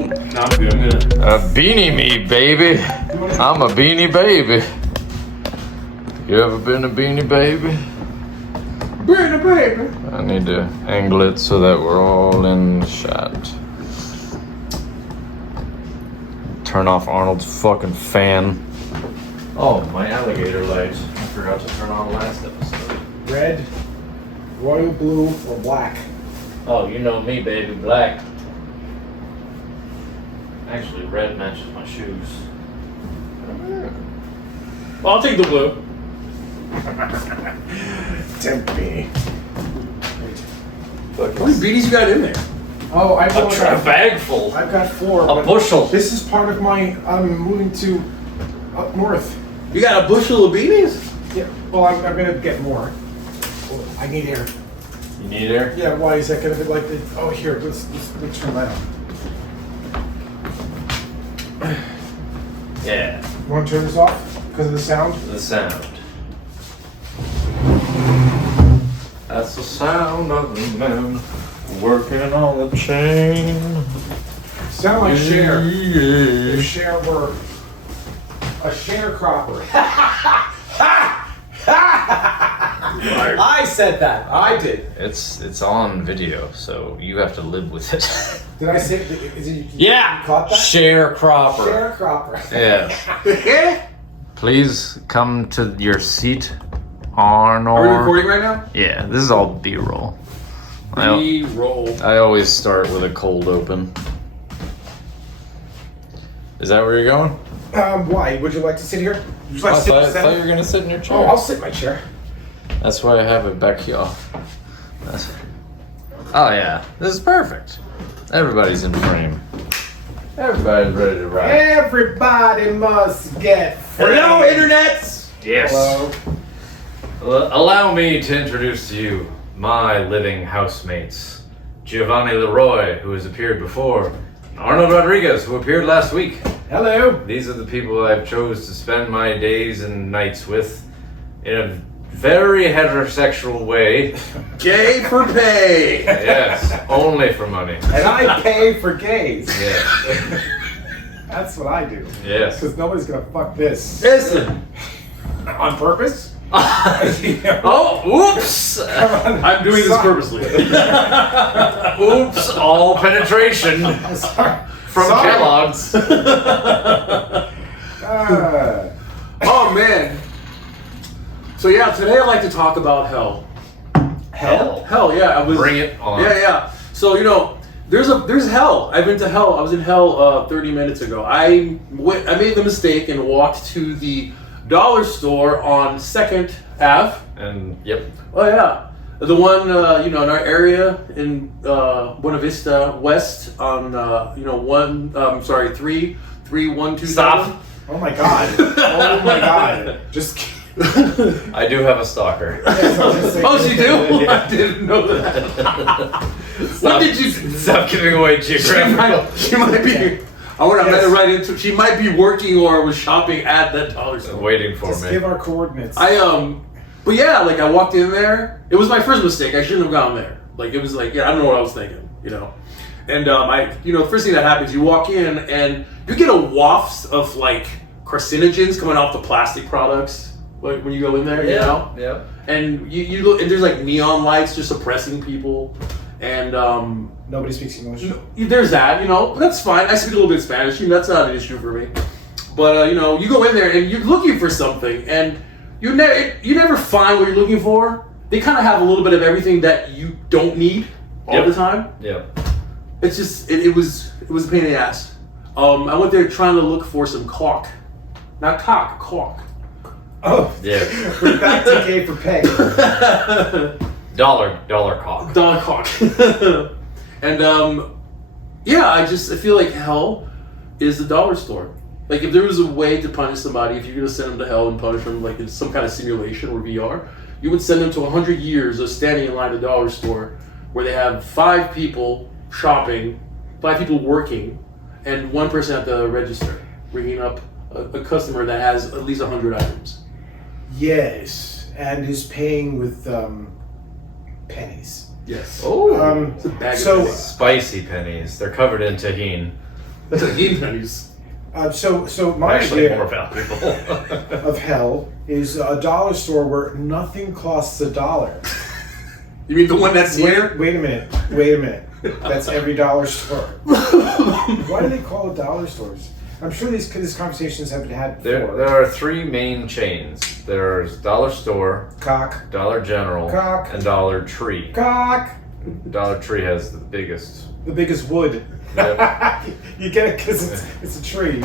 No, I'm good. I'm good. A beanie me, baby. I'm a beanie baby. You ever been a beanie baby? Beanie baby. I need to angle it so that we're all in the shot. Turn off Arnold's fucking fan. Oh, my alligator lights. I forgot to turn on last episode. Red, royal blue, or black. Oh, you know me, baby. Black. Actually, red matches my shoes. Well, I'll take the blue. Tempt me. How many beanies you got in there? Oh, A bag full. I've got 4. A bushel. This is part of my. I'm moving to up north. You got a bushel of beanies? Yeah. Well, I'm gonna get more. I need air. You need air? Yeah. Why is that gonna be like the? Oh, here. Let's turn that on. Yeah. You want to turn this off because of the sound? The sound. That's the sound of the man working on the chain. Sound like Cher. Yeah. If Cher were a sharecropper. I said that. I did. It's on video, so you have to live with it. Did I say? Is it? Yeah. You caught that? Sharecropper. Sharecropper. Yeah. Please come to your seat, Arnold. Are we recording right now? Yeah, this is all B-roll. B-roll. I always start with a cold open. Is that where you're going? Why? Would you like to sit here? Would you I like to sit in the thought center? you were gonna sit in your chair. Oh, I'll sit in my chair. That's why I have it back here. Oh yeah, this is perfect. Everybody's in frame. Everybody's ready to ride. Everybody must get free. Hello, internets! Yes. Hello. Allow me to introduce to you my living housemates. Giovanni Leroy, who has appeared before. Arnold Rodriguez, who appeared last week. Hello. These are the people I've chose to spend my days and nights with in a very heterosexual way. Gay for pay! Yes, only for money. And I pay for gays. Yes. That's what I do. Yes. Because nobody's gonna fuck this. Listen! On purpose? Oh, oops! I'm doing this purposely. Oops, all penetration Sorry. from Sorry. Kellogg's. Oh man. So yeah, today I'd like to talk about hell. Hell? Hell, yeah. I was. Bring it on. Yeah. So there's hell. I've been to hell. I was in hell 30 minutes ago. I made the mistake and walked to the dollar store on 2nd Ave. And, yep. Oh yeah, the one in our area in Buena Vista West on 33127. Stop. Oh my god. Oh my god. Just kidding. I do have a stalker. Yes, I was just saying- Oh, you do? Yeah. I didn't know that. Stop, did you- Stop giving away geographical. She might be. I want to Yes. right into. She might be working or was shopping at that dollar store. Waiting for Just me. give our coordinates. But yeah, like I walked in there. It was my first mistake. I shouldn't have gone there. Like it was like, yeah, I don't know what I was thinking, And the first thing that happens, you walk in and you get a waft of like carcinogens coming off the plastic products. Like when you go in there, Yeah. And you look, and there's like neon lights just suppressing people, and Nobody speaks English. there's that, that's fine. I speak a little bit of Spanish, that's not an issue for me. But you go in there and you're looking for something, and you never find what you're looking for. They kind of have a little bit of everything that you don't need all the time. Yep. It's just it was a pain in the ass. I went there trying to look for some caulk, not cock, caulk. Oh, Yeah. we're back to gay for pay. Dollar cock. Dollar cock. And I feel like hell is the dollar store. Like if there was a way to punish somebody, if you're gonna send them to hell and punish them like in some kind of simulation or VR, you would send them to 100 years of standing in line at the dollar store where they have 5 people shopping, 5 people working, and 1 person at the register ringing up a customer that has at least 100 items. Yes, and is paying with pennies. Yes. Oh. It's a bag So- of pennies. Spicy pennies. They're covered in tahini. That's like game pennies. So my Actually, idea more valuable. of hell is a dollar store where nothing costs $1. You mean the one that's here? Wait a minute. That's every dollar store. Why do they call it dollar stores? I'm sure these conversations have been had before. There are three main chains. There's Dollar Store, Cock. Dollar General, Cock. and Dollar Tree. Cock. Dollar Tree has the biggest. The biggest wood. Yep. You get it because it's a tree.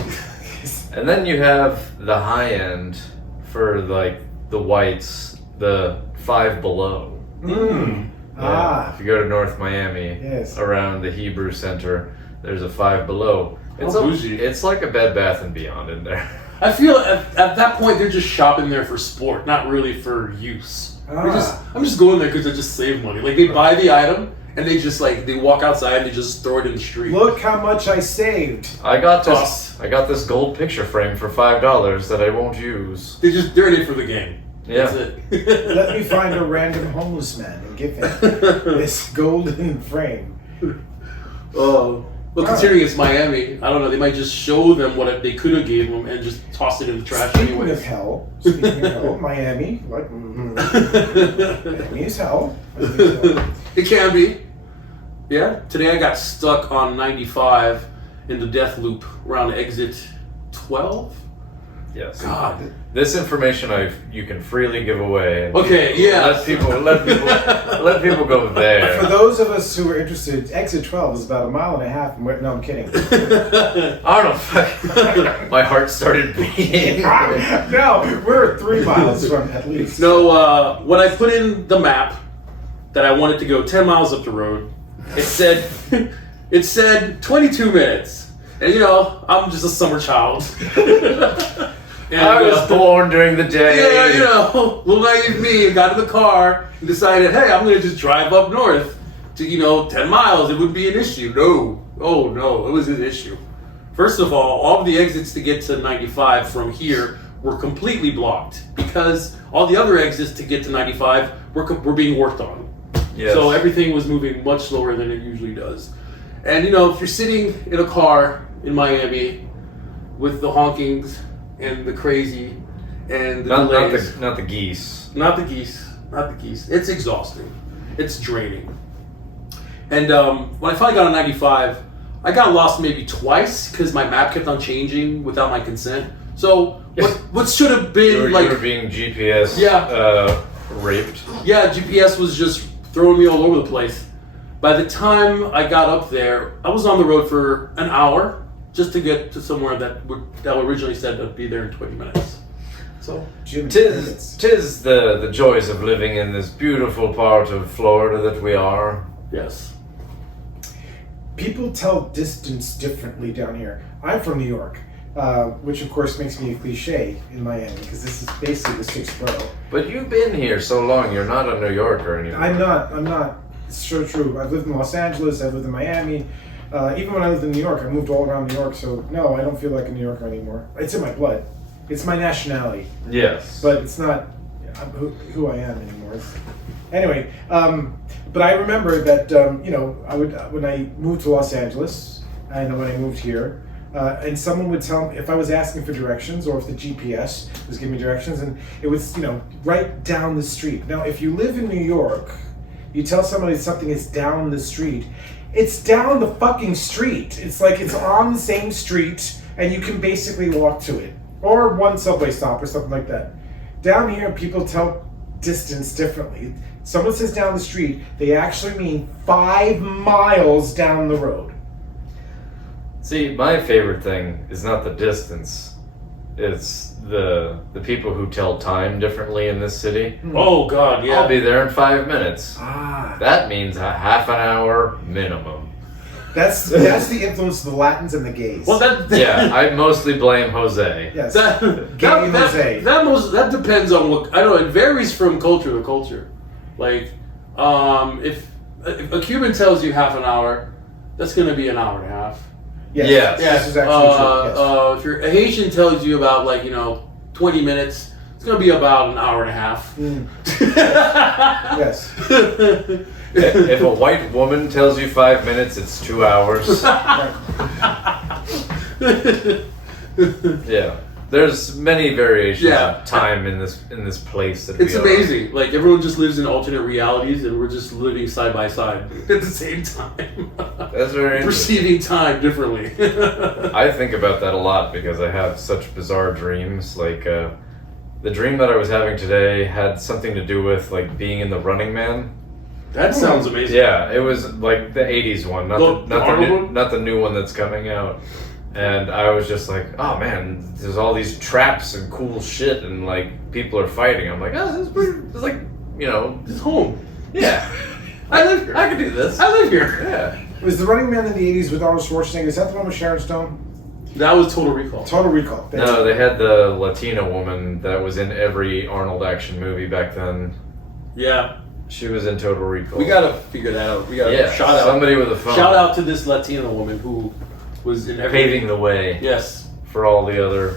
And then you have the high end for like the whites, the Five Below. Mm. Yeah, if you go to North Miami, Yes. around the Hebrew Center, there's a Five Below. It's like a Bed Bath and Beyond in there. I feel at that point they're just shopping there for sport, not really for use. I'm just going there because they just save money. Like they buy the item and they just they walk outside and they just throw it in the street. Look how much I saved. I got this gold picture frame for $5 that I won't use. They're in it for the game. Yeah. That's it. Let me find a random homeless man and give him this golden frame. Well, considering it's Miami, I don't know. They might just show them what they could have gave them and just toss it in the trash Speaking anyway. of hell, Miami, Miami is hell. It can be. Yeah. Today I got stuck on 95 in the death loop around exit 12. Yes. God. This information you can freely give away. Okay. Yeah. Let people go there. For those of us who are interested, exit 12 is about 1.5 miles. No, I'm kidding. Fuck. My heart started beating. No, we're 3 miles from at least. No, when I put in the map that I wanted to go 10 miles up the road, it said 22 minutes. And I'm just a summer child. And, I was born during the day. Yeah, little naive me got in the car and decided, hey, I'm going to just drive up north to, 10 miles. It wouldn't be an issue. No. Oh, no. It was an issue. First of all of the exits to get to 95 from here were completely blocked because all the other exits to get to 95 were being worked on. Yes. So everything was moving much slower than it usually does. And, if you're sitting in a car in Miami with the honkings and the crazy and the delays. Not the geese. Not the geese. It's exhausting. It's draining. And when I finally got on 95, I got lost maybe twice because my map kept on changing without my consent. So what should have been you were being GPS raped. Yeah, GPS was just throwing me all over the place. By the time I got up there, I was on the road for an hour just to get to somewhere that originally said I'd be there in 20 minutes. So tis the joys of living in this beautiful part of Florida that we are. Yes. People tell distance differently down here. I'm from New York, which of course makes me a cliche in Miami because this is basically the 6th borough. But you've been here so long, you're not a New Yorker anymore. I'm not. It's so true. I've lived in Los Angeles, I've lived in Miami. Even when I lived in New York, I moved all around New York, so no, I don't feel like a New Yorker anymore. It's in my blood. It's my nationality. Yes. But it's not who I am anymore. Anyway, but I remember that, I would when I moved to Los Angeles, and when I moved here, and someone would tell me if I was asking for directions or if the GPS was giving me directions, and it was, right down the street. Now, if you live in New York, you tell somebody something is down the street, it's down the fucking street. It's like it's on the same street, and you can basically walk to it. Or one subway stop or something like that. Down here, people tell distance differently. Someone says down the street, they actually mean 5 miles down the road. See, my favorite thing is not the distance. It's the people who tell time differently in this city. Oh, God, yeah. I'll be there in 5 minutes. Ah. That means a half an hour minimum. That's the influence of the Latins and the gays. Well, I mostly blame Jose. Yes. Jose. That depends on what, I don't know, it varies from culture to culture. Like, if a Cuban tells you half an hour, that's going to be an hour and a half. Yes. This is actually true. If a Haitian tells you about 20 minutes, it's going to be about an hour and a half. Yes. If a white woman tells you 5 minutes, it's 2 hours. Yeah. There's many variations Yeah. of time in this place that It's we are. amazing. Like everyone just lives in alternate realities, and we're just living side by side at the same time. That's very interesting. Perceiving time differently. I think about that a lot because I have such bizarre dreams. Like the dream that I was having today had something to do with like being in the Running Man. That sounds amazing. Yeah, it was like the '80s one, not The Arnold one? not the new one that's coming out. And I was just like, oh man, there's all these traps and cool shit, and like people are fighting. I'm like, oh, this is pretty. It's like, you know, It's home. yeah, I live here. I can do this. I live here. Yeah. Was The Running Man in the 80s with Arnold Schwarzenegger? Is that the one with Sharon Stone? That was Total Recall. Total Recall. Thank No, you. they had the Latina woman that was in every Arnold action movie back then. Yeah. She was in Total Recall. We gotta figure that out. We gotta yeah, shout out. somebody with a phone. Shout out to this Latina woman who was in every. paving the way Yes. for all the other.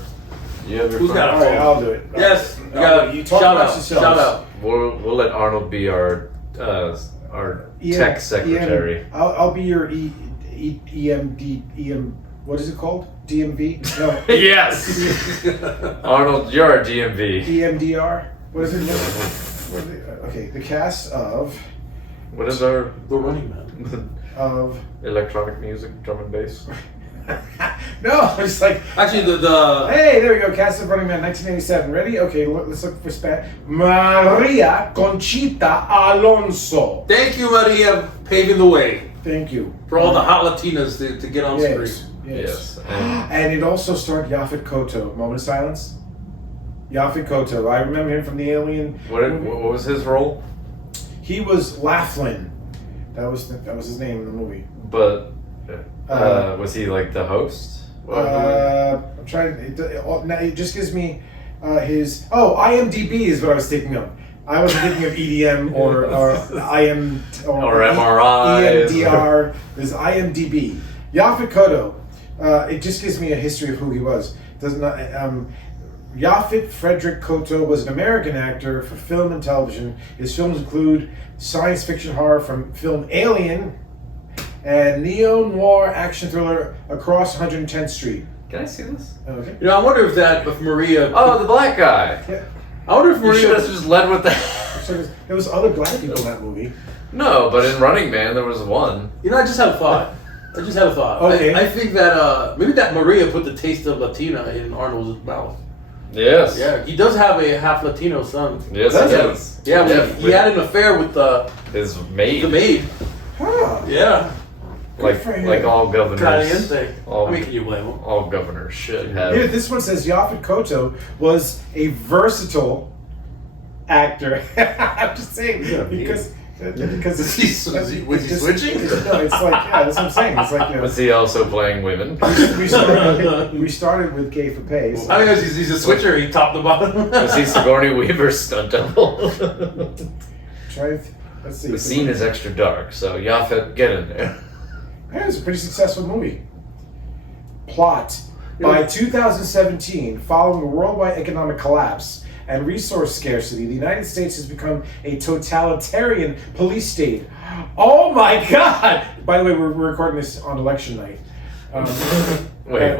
You have your Who's phone? got All right, I'll do it. Yes. I'll We do gotta it. You talk shout about out. yourselves. Shout out. We'll let Arnold be our tech secretary. I'll be your EMD. What is it called? DMV? No. Yes, Arnold, you're our DMV. EMDR? What is it? Okay, the cast of What is our The Running Man. electronic music, drum and bass? No, it's like Actually, the hey, there we go. Cast of Running Man, 1987. Ready? Okay, let's look for Spanish. Maria Conchita Alonso. thank you, Maria, paving the way Thank you for all the hot Latinas to get on Yes, screen. yes. And And it also starred Yaphet Kotto. Moment of silence. Yaphet Kotto. I remember him from the Alien. what was his role? He was Laughlin. That was his name in the movie. But was he like the host? I'm trying. It just gives me his. Oh, IMDb is what I was thinking of. I wasn't thinking of EDM or IM Or MRI. EMDR. There's IMDb. Yaphet Kotto. It just gives me a history of who he was. Does not. Yaphet Frederick Kotto was an American actor for film and television. His films include science fiction horror from film Alien and neo-noir action thriller Across 110th Street. Can I see this? Okay. You know, I wonder if Maria. Oh, the black guy. Yeah. I wonder if You should Maria. have just led with that. So there was other black people in that movie. No, but in Running Man there was one. You know, I just had a thought. Okay. I think that maybe that Maria put the taste of Latina in Arnold's mouth. Yes. Yeah, he does have a half Latino son. Yes, Does he he? does. Yeah, he had an affair with his maid. the maid. Huh. Yeah, Good for him. like all governors. caliente. All, I mean, can you blame him? all governors should have. Here, this one says Yaphet Kotto was a versatile actor. I'm just saying Yeah, because Was he switching? No, it's like that's what I'm saying. It's like Was he also playing women? we started with gay for pay. So. I mean, he's a switcher. He topped the bottom. Was he Sigourney Weaver's stunt double? Let's see. The scene is extra dark, so Yaphet, get in there. Yeah, it's a pretty successful movie. Plot. By 2017, following a worldwide economic collapse and resource scarcity, the United States has become a totalitarian police state. Oh my God! By the way, we're recording this on election night. Wait.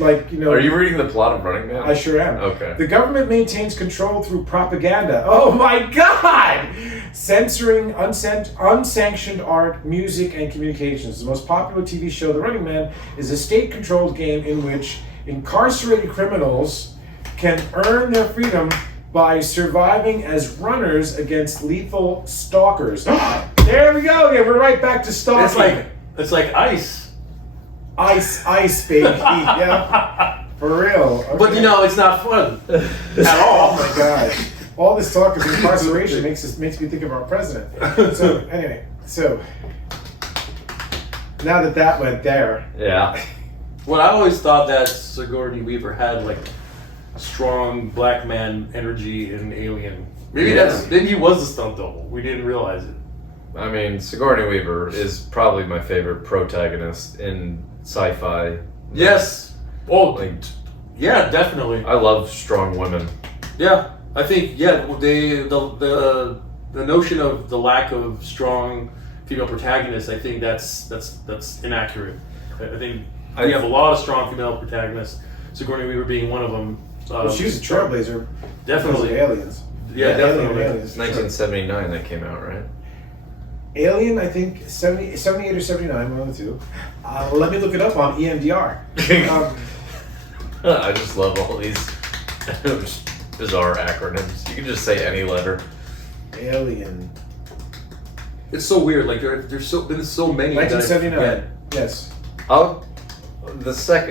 Like, you know. Are you reading the plot of Running Man? I sure am. Okay. The government maintains control through propaganda. Oh my God! Censoring unsanctioned art, music, and communications. The most popular TV show, The Running Man, is a state-controlled game in which incarcerated criminals can earn their freedom by surviving as runners against lethal stalkers. There we go. Yeah, we're right back to stalking. It's like ice. Ice, baby. Yeah, for real. Okay. But you know, it's not fun at all. Oh my God! All this talk of incarceration makes me think of our president. So anyway, now that went there, Yeah. Well, I always thought that Sigourney Weaver had like strong black man energy in Alien. Maybe maybe he was a stunt double. We didn't realize it. I mean, Sigourney Weaver is probably my favorite protagonist in sci-fi. Yes. Oh, Like, yeah, definitely. I love strong women. Yeah, I think the notion of the lack of strong female protagonists, I think that's inaccurate. I think We have a lot of strong female protagonists. Sigourney Weaver being one of them. She was a trailblazer. Definitely. Because of Aliens. Yeah, definitely. Aliens, 1979 that came out, right? Alien, I think 78 or 79, one of the two. Let me look it up on EMDR. I just love all these bizarre acronyms. You can just say any letter. Alien. It's so weird. Like there's been so many. 1979. Yes.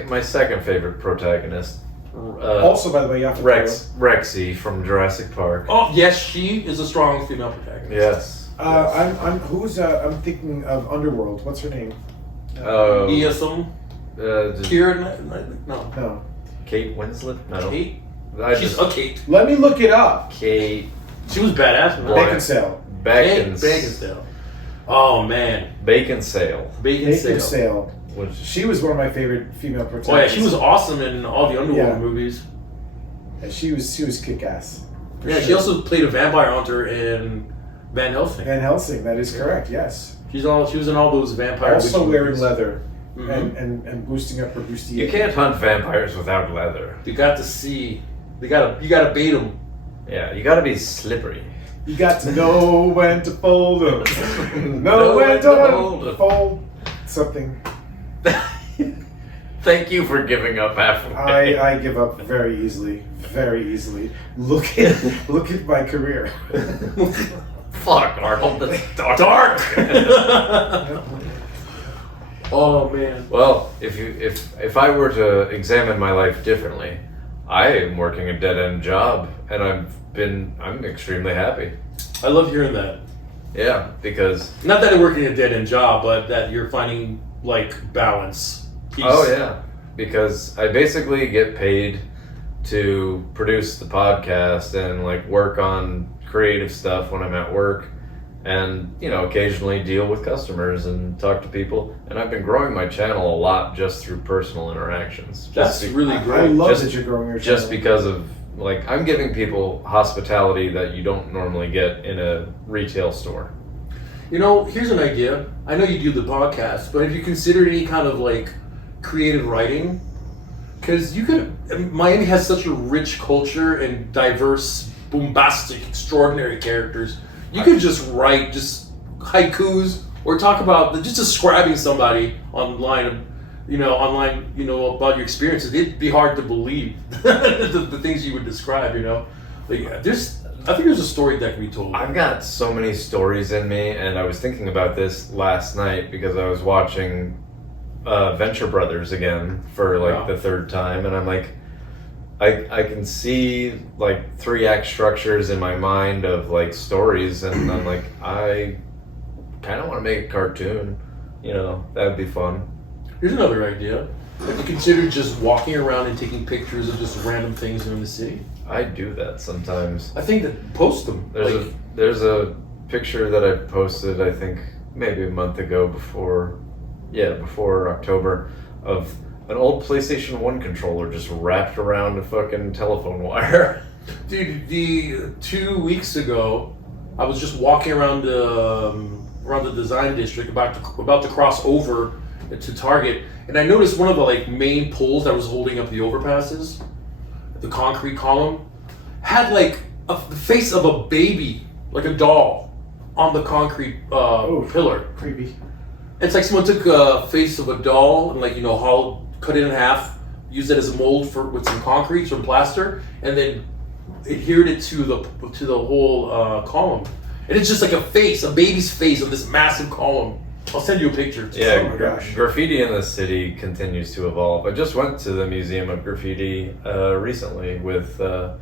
My second favorite protagonist. Also, by the way, you have to Rexy from Jurassic Park. Oh yes, she is a strong female protagonist. Yes. I'm thinking of Underworld. What's her name? Kira? No. No. Kate Winslet? No. Kate? She's a Kate. Let me look it up. Kate. She was badass. Beckinsale. Beckinsale. Oh man. Beckinsale. Beckinsale. She was one of my favorite female protagonists. Oh yeah, she was awesome in all the Underworld movies. And she was kick-ass. Yeah, she also played a vampire hunter in Van Helsing. Van Helsing, that is correct. Yes. She was in all those vampire. Also wearing movies. leather. Mm-hmm. And boosting up her boosty. You can't hunt vampires without leather. You got to see. You gotta bait them. Yeah, you gotta be slippery. You got to know when to fold them. know when to fold something. Thank you for giving up halfway. I give up very easily. Very easily. Look at my career. Fuck, Arnold, that's dark. Oh man. Well, if I were to examine my life differently, I am working a dead-end job, and I'm extremely happy. I love hearing that. Yeah, because not that you're working a dead-end job, but that you're finding like balance. Peace. Oh yeah, because I basically get paid to produce the podcast and like work on creative stuff when I'm at work, and occasionally deal with customers and talk to people. And I've been growing my channel a lot just through personal interactions. That's really great. I love that you're growing your channel. Just because of like I'm giving people hospitality that you don't normally get in a retail store. Here's an idea. I know you do the podcast, but have you considered any kind of like creative writing? Because Miami has such a rich culture and diverse, bombastic, extraordinary characters. You could just write just haikus or talk about just describing somebody online, about your experiences. It'd be hard to believe the things you would describe. I think there's a story that can be told. I've got so many stories in me, and I was thinking about this last night because I was watching Venture Brothers again for the third time, and I'm like, I can see like 3-act structures in my mind of like stories, and I'm like, I kind of want to make a cartoon. That'd be fun. Here's another idea. Have you considered just walking around and taking pictures of just random things in the city? I do that sometimes. I think that post them. There's a picture that I posted, I think maybe a month ago before October, of an old PlayStation 1 controller just wrapped around a fucking telephone wire. Dude, 2 weeks ago, I was just walking around the design district about to cross over to Target, and I noticed one of the main poles that was holding up the overpasses, the concrete column, had the face of a baby, like a doll, on the concrete pillar. Creepy. It's like someone took a face of a doll and hollowed, cut it in half, used it as a mold with some concrete, some plaster, and then adhered it to the whole column. And it's just like a baby's face on this massive column. I'll send you a picture. Yeah, oh my gosh. Graffiti in the city continues to evolve. I just went to the Museum of Graffiti recently with a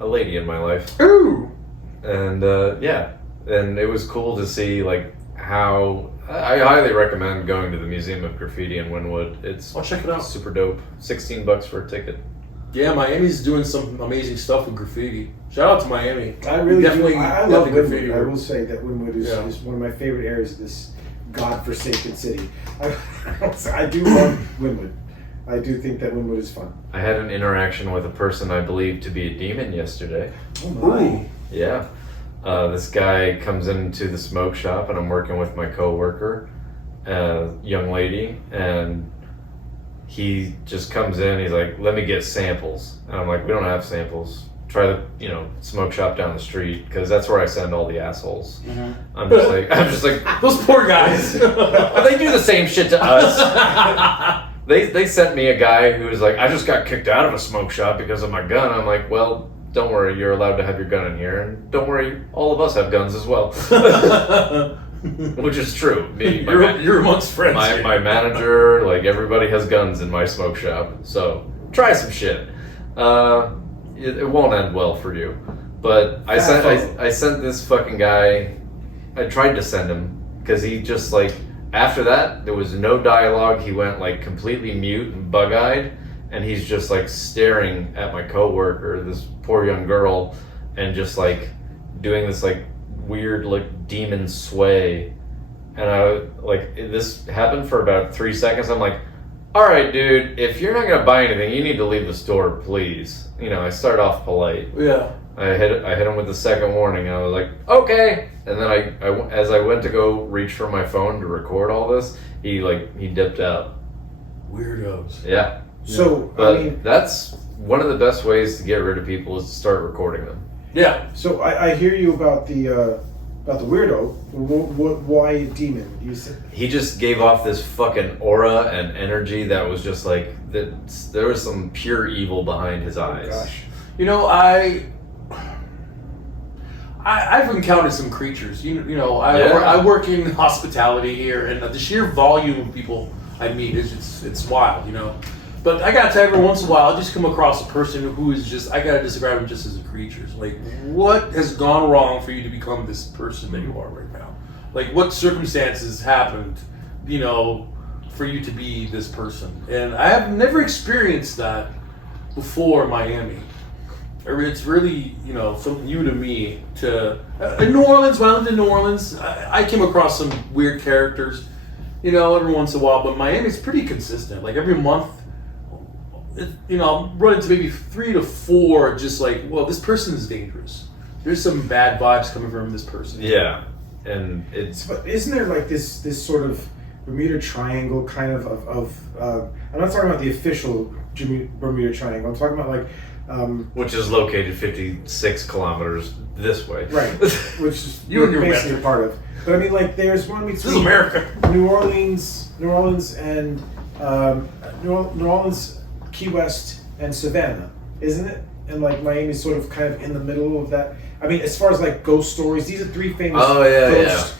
lady in my life. Ooh! And and it was cool to see how I highly recommend going to the Museum of Graffiti in Wynwood. I'll check it out. Super dope. $16 for a ticket. Yeah, Miami's doing some amazing stuff with graffiti. Shout out to Miami. I really definitely do. I love the graffiti. Wynwood. I will say that Wynwood is one of my favorite areas of this godforsaken city. I do love Wynwood. I do think that Wynwood is fun. I had an interaction with a person I believe to be a demon yesterday. Oh my. Ooh. Yeah. This guy comes into the smoke shop, and I'm working with my coworker, young lady, and he just comes in. He's like, "Let me get samples," and I'm like, "We don't have samples. Try the smoke shop down the street, because that's where I send all the assholes." Mhm. I'm just like Those poor guys. they do the same shit to us. They sent me a guy who was like, "I just got kicked out of a smoke shop because of my gun." I'm like, "Well, don't worry, you're allowed to have your gun in here, and don't worry, all of us have guns as well." Which is true. You're amongst friends. My manager, like, everybody has guns in my smoke shop. So try some shit. It won't end well for you. But I sent this fucking guy. I tried to send him because he just, like, after that there was no dialogue. He went like completely mute and bug-eyed, and he's just like staring at my coworker, this poor young girl, and just like doing this like weird like demon sway. And this happened for about 3 seconds. I'm like, all right, dude, if you're not gonna buy anything, you need to leave the store, please. I start off polite. Yeah. I hit him with the second warning, and I was like, okay. And then as I went to go reach for my phone to record all this, he dipped out. Weirdos. Yeah. So But that's one of the best ways to get rid of people, is to start recording them. Yeah. So I hear you about the weirdo. Why a demon? You said He just gave off this fucking aura and energy that was just like that. There was some pure evil behind his eyes. gosh. I've encountered some creatures. I work in hospitality here, and the sheer volume of people I meet is it's wild. But I gotta tell you, every once in a while, I just come across a person who is just, I gotta describe him just as a creature. Like, what has gone wrong for you to become this person that you are right now? Like, what circumstances happened, for you to be this person? And I have never experienced that before Miami. It's really, something new to me. In New Orleans, when I lived in New Orleans, I came across some weird characters, every once in a while. But Miami's pretty consistent. Like, every month, I'm running into maybe 3 to 4, just like, well, this person is dangerous. There's some bad vibes coming from this person. Yeah, and it's. But isn't there like this sort of Bermuda Triangle kind of I'm not talking about the official Bermuda Triangle. I'm talking about like. Which is located 56 kilometers this way. Right, which is You and your basically method. a part of. But I mean, like, there's one between This is America. New Orleans, and New Orleans, Key West, and Savannah, isn't it? And like Miami's sort of kind of in the middle of that. I mean, as far as like ghost stories, these are 3 famous ghost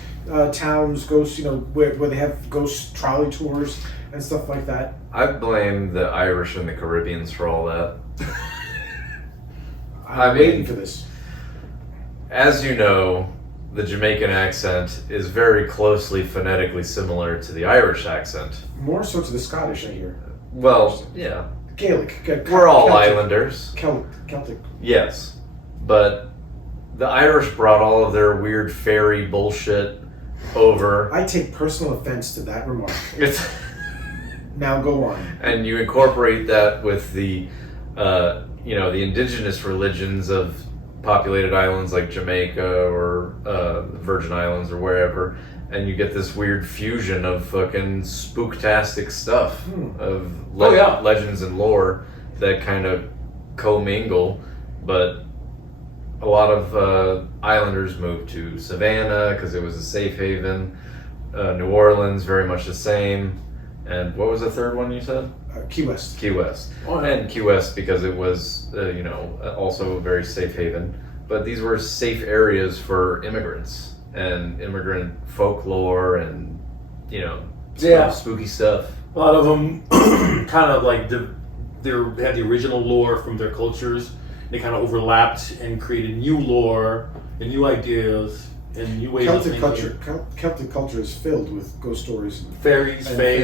towns, ghost, where they have ghost trolley tours and stuff like that. I blame the Irish and the Caribbeans for all that. I'm waiting for this. As you know, the Jamaican accent is very closely phonetically similar to the Irish accent. More so to the Scottish, I hear. Well, yeah. Gaelic. We're all Celtic. Islanders. Celtic. Yes. But the Irish brought all of their weird fairy bullshit over. I take personal offense to that remark. It's Now go on. and you incorporate that with the the indigenous religions of populated islands like Jamaica or Virgin Islands or wherever, and you get this weird fusion of fucking spooktastic stuff of legends and lore that kind of commingle. But a lot of islanders moved to Savannah because it was a safe haven. New Orleans, very much the same. And what was the third one you said? Key West. Key West. Oh, yeah. And Key West because it was, also a very safe haven. But these were safe areas for immigrants and immigrant folklore and, spooky stuff. A lot of them kind of like they had the original lore from their cultures. They kind of overlapped and created new lore and new ideas and new ways of thinking. Celtic culture is filled with ghost stories and Fairies, fae,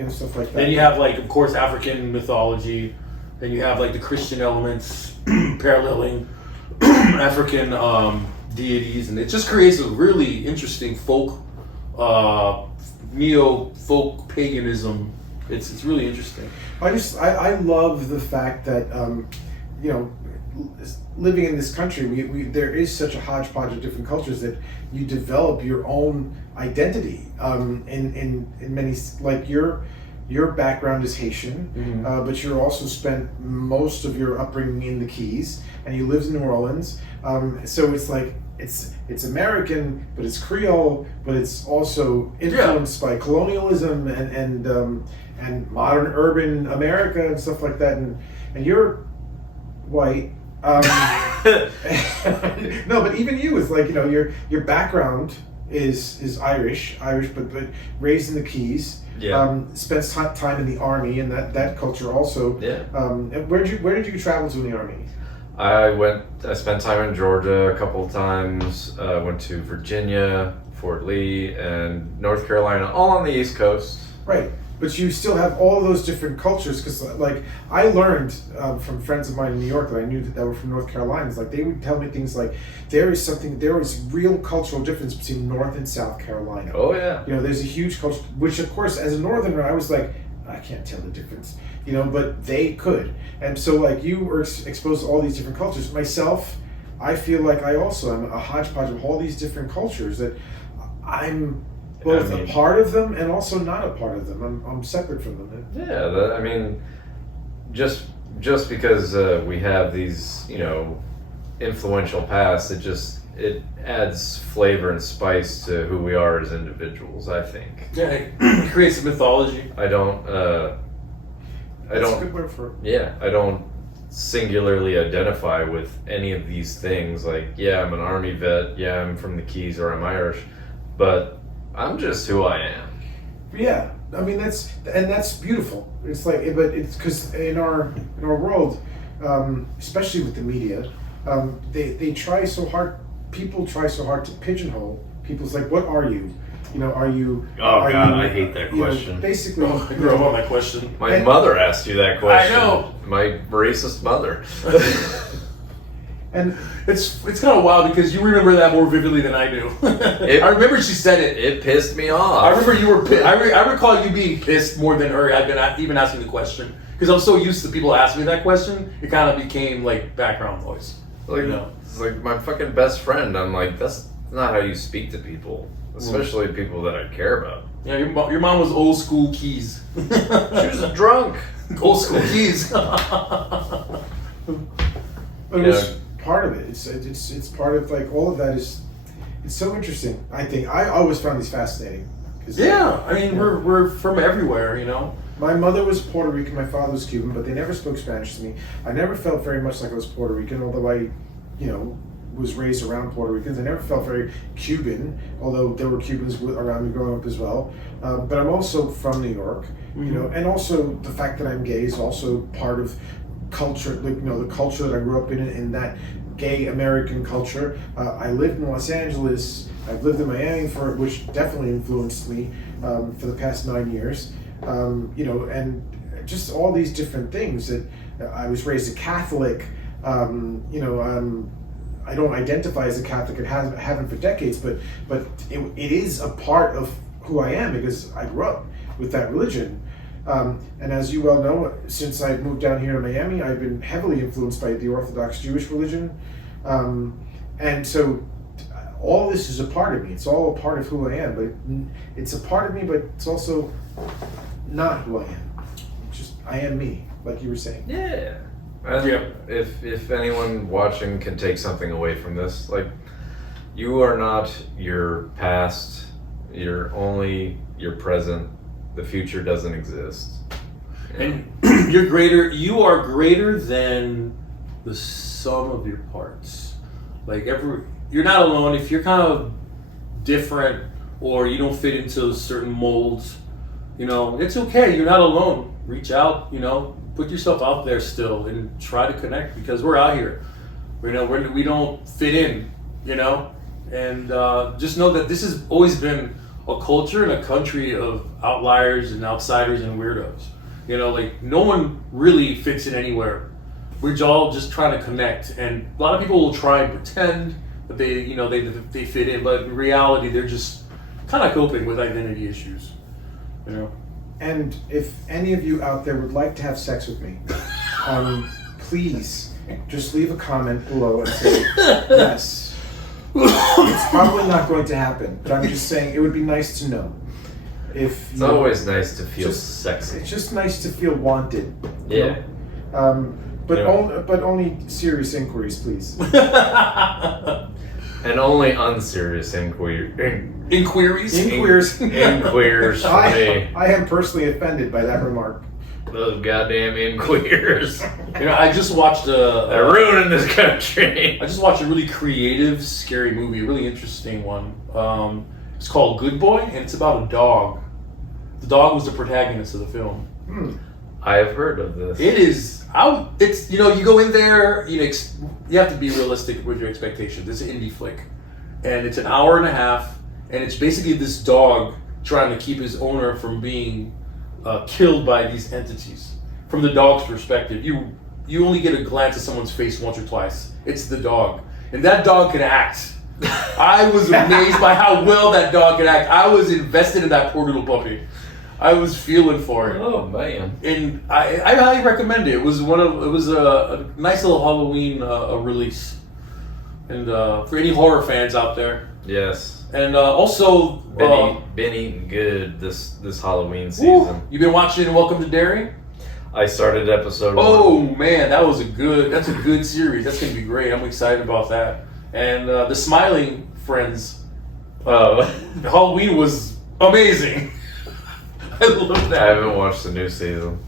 and stuff like that. Then you have, like, of course, African mythology. Then you have, like, the Christian elements paralleling African deities, and it just creates a really interesting neo-folk paganism. It's really interesting. I love the fact that living in this country, there is such a hodgepodge of different cultures that you develop your own identity. In many, like your background is Haitian, but you also spent most of your upbringing in the Keys, and you lived in New Orleans. So it's like it's American, but it's Creole, but it's also influenced by colonialism and modern urban America and stuff like that. And you're white. No, but even you is like, your background is Irish, but raised in the Keys. Spent time in the army and that culture also. And where did you travel to in the army? I spent time in Georgia a couple of times. Went to Virginia, Fort Lee, and North Carolina, all on the East Coast. Right, but you still have all those different cultures, because like I learned from friends of mine in New York that I knew that were from North Carolina. It's like they would tell me things like there is real cultural difference between North and South Carolina. Oh yeah. There's a huge culture, which of course as a Northerner I was like, I can't tell the difference, but they could. And so like you were exposed to all these different cultures. Myself, I feel like I also am a hodgepodge of all these different cultures that I'm both a part of them and also not a part of them. I'm separate from them. Yeah, just because we have these, influential pasts, it adds flavor and spice to who we are as individuals, I think. Yeah, it creates a mythology. That's a good word for it. Yeah, I don't singularly identify with any of these things. Like, yeah, I'm an army vet. Yeah, I'm from the Keys, or I'm Irish, but I'm just who I am. Yeah, that's beautiful. It's like, but it's because in our world, especially with the media, they try so hard. People try so hard to pigeonhole people. It's like, what are you? Are you? Oh God, I hate that question. Basically, I grew up on that question. My mother asked you that question. I know. My racist mother. And it's kind of wild because you remember that more vividly than I do. I remember she said it. It pissed me off. I remember you were pissed. I recall you being pissed more than her. I've been even asking the question because I'm so used to people asking me that question. It kind of became like background noise. Like, it's like my fucking best friend. I'm like, that's not how you speak to people, especially people that I care about. Yeah, your mom was old school Keys. She was a drunk. Old school Keys. But it was part of it. It's part of like all of that is. It's so interesting. I think I always found these fascinating. We're from everywhere, My mother was Puerto Rican, my father was Cuban, but they never spoke Spanish to me. I never felt very much like I was Puerto Rican, although I, was raised around Puerto Ricans. I never felt very Cuban, although there were Cubans around me growing up as well. But I'm also from New York, and also the fact that I'm gay is also part of culture, the culture that I grew up in that gay American culture. I lived in Los Angeles. I've lived in Miami which definitely influenced me for the past 9 years. And just all these different things that I was raised a Catholic. I don't identify as a Catholic. It haven't for decades, but it is a part of who I am because I grew up with that religion. And as you well know, since I moved down here to Miami, I've been heavily influenced by the Orthodox Jewish religion. And so all this is a part of me. It's all a part of who I am, but it's a part of me, but it's also not who I am. It's just, I am me, like you were saying. Yeah. And if anyone watching can take something away from this, like, you are not your past, you're only your present. The future doesn't exist. And you are greater than the sum of your parts. Like you're not alone. If you're kind of different or you don't fit into certain molds, it's okay. You're not alone. Reach out, put yourself out there still and try to connect because we're out here. We don't fit in, and just know that this has always been a culture and a country of outliers and outsiders and weirdos. No one really fits in anywhere. We're all just trying to connect, and a lot of people will try and pretend that they fit in, but in reality, they're just kind of coping with identity issues. And if any of you out there would like to have sex with me, please just leave a comment below and say yes. It's probably not going to happen, but I'm just saying it would be nice to know. If It's always nice to feel sexy. It's just nice to feel wanted. Yeah. But Yeah. but only serious inquiries, please. And only unserious inquiries. Inquiries? Inquiries. Inquiries for me. I am personally offended by that remark. Those goddamn inquiries. You know, I just watched They're ruining this country. I just watched a really creative, scary movie, a really interesting one. It's called Good Boy, and it's about a dog. The dog was the protagonist of the film. I have heard of this. It is. It's you go in there. You have to be realistic with your expectations. It's an indie flick, and it's an hour and a half, and it's basically this dog trying to keep his owner from being killed by these entities. From the dog's perspective, you only get a glance at someone's face once or twice. It's the dog, and that dog can act. I was amazed by how well that dog could act. I was invested in that poor little puppy. I was feeling for it. Oh man! And I highly recommend it. It was a nice little Halloween release, and for any horror fans out there. Yes. And also, Been eating good this Halloween season. You've been watching Welcome to Derry? I started episode 1. Oh man, that's a good series. That's gonna be great. I'm excited about that. And the Smiling Friends, Halloween was amazing. I love that. I haven't watched the new season.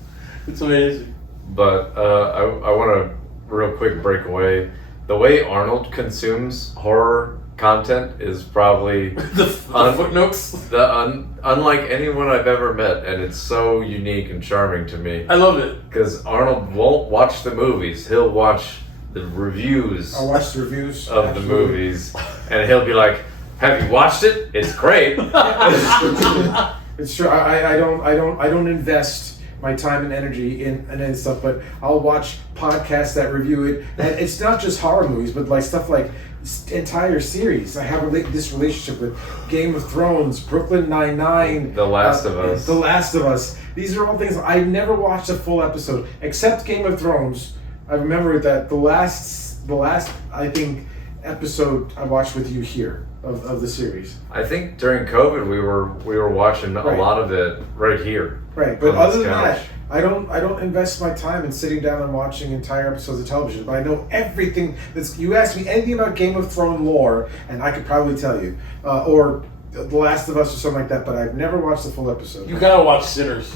It's amazing. But I want to real quick break away. The way Arnold consumes horror content is probably the footnotes. Unlike anyone I've ever met, and it's so unique and charming to me. I love it. Because Arnold won't watch the movies. He'll watch the reviews. I'll watch the reviews of the movies, and he'll be like, "Have you watched it? It's great." It's true. I don't invest my time and energy in stuff, but I'll watch podcasts that review it. And it's not just horror movies, but like stuff like entire series. I have this relationship with Game of Thrones, Brooklyn Nine-Nine, The Last of Us. The Last of Us. These are all things I've never watched a full episode, except Game of Thrones. I remember that the last I think episode I watched with you here of the series. I think during COVID we were watching a lot of it right here. Right, but on other this than couch. that, I don't invest my time in sitting down and watching entire episodes of television. But I know everything you ask me anything about Game of Thrones lore, and I could probably tell you, or The Last of Us or something like that. But I've never watched the full episode. You gotta watch Sinners.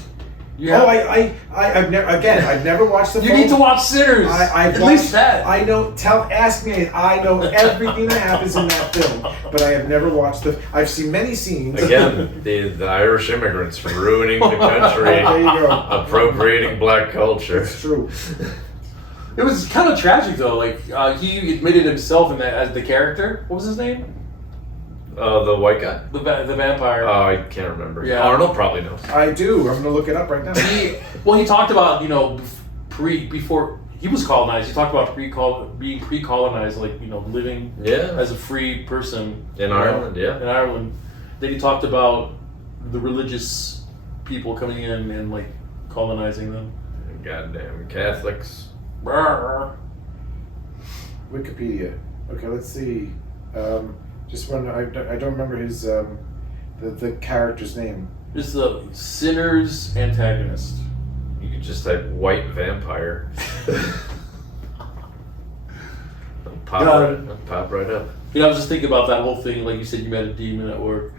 I've never watched the. You need to watch Sinners. At least that. I know. Ask me. I know everything that happens in that film, but I have never watched I've seen many scenes. Again, the Irish immigrants ruining the country, There you go. appropriating black culture. It's true. It was kind of tragic though. Like he admitted himself in that as the character. What was his name? The white guy? The vampire. Oh, I can't remember. Yeah. Arnold probably knows. I do. I'm gonna look it up right now. He talked about before he was colonized. He talked about being pre-colonized, like living as a free person In Ireland. in Ireland. Then he talked about the religious people coming in and like colonizing them. Goddamn Catholics. Brr. Wikipedia. Okay, let's see. Just one. I don't remember his the character's name. It's the Sinners antagonist. You could just type white vampire. Pop right up. I was just thinking about that whole thing. Like you said, you met a demon at work.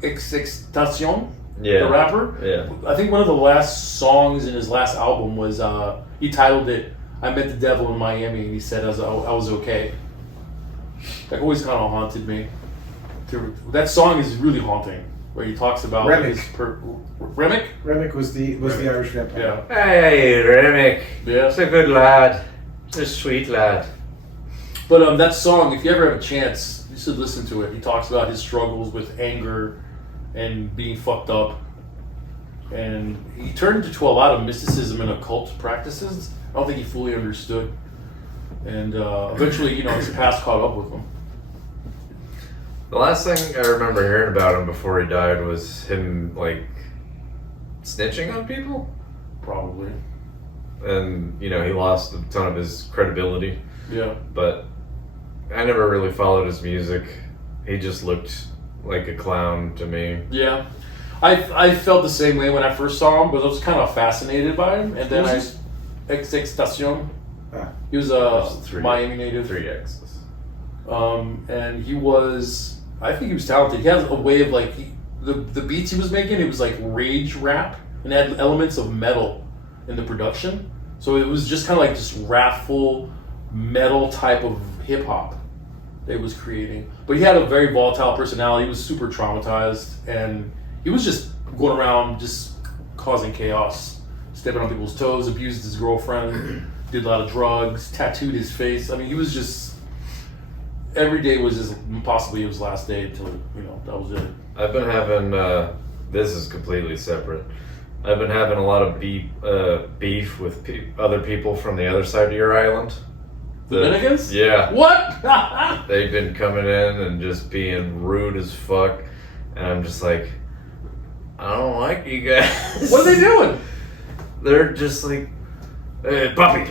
XXXTentacion, the rapper. Yeah. I think one of the last songs in his last album was he titled it "I Met the Devil in Miami," and he said I was okay. That always kind of haunted me. That song is really haunting, where he talks about Remick. Remick. Remick was the Irish vampire. Yeah. Hey, Remick. Yeah. He's a good lad. He's a sweet lad. But that song, if you ever have a chance, you should listen to it. He talks about his struggles with anger and being fucked up. And he turned into a lot of mysticism and occult practices. I don't think he fully understood. And eventually, his past caught up with him. The last thing I remember hearing about him before he died was him, like, snitching on people? Probably. and you know he lost a ton of his credibility. Yeah. But I never really followed his music. He just looked like a clown to me. Yeah. I felt the same way when I first saw him, but I was kind of fascinated by him. And then Extacion. Ah. He was a Miami native. 3 X's. And he was, I think he was talented. He has a way of like, the beats he was making, it was like rage rap and had elements of metal in the production. So it was just kind of like this wrathful metal type of hip hop that he was creating. But he had a very volatile personality. He was super traumatized, and he was just going around just causing chaos, stepping on people's toes, abused his girlfriend, did a lot of drugs, tattooed his face. I mean, he was just, every day was just possibly his last day until, you know, that was it. I've been having, this is completely separate. I've been having a lot of beef with other people from the other side of your island. The Dominicans? Yeah. What? They've been coming in and just being rude as fuck. And I'm just like, I don't like you guys. What are they doing? They're just like, puppy,